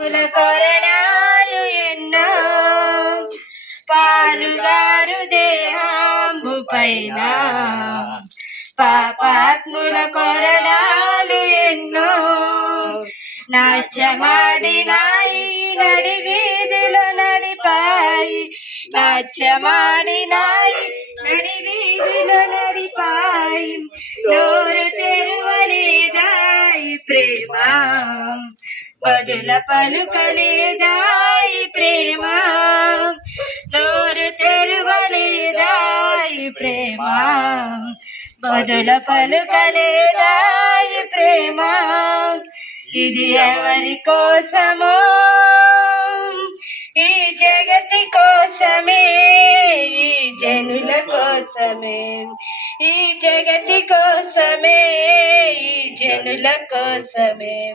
కుల కొరణాలు ఎన్నో. పాలుగారు దేహాంబు పైన. పాపాత్ముల కొరణాలు ఎన్నో. నాట్యమాడినాయి నడి వీధిలో నడిపాయి. నాట్యమాడినాయి నడి వీధిలో నడిపాయి. నోరు తెరువలేదాయి ప్రేమ. పదుల పలుకలేదాయి ప్రేమ. తోరు తెరువలేదాయి ప్రేమ. బదుల పలుకలేదాయి ప్రేమ. ఇది ఎవరి కోసమో? ఈ జగతి కోసమే. ఈ జనుల కోసమే. ఈ జగతి కోసమే. ఈ జనుల కోసమే.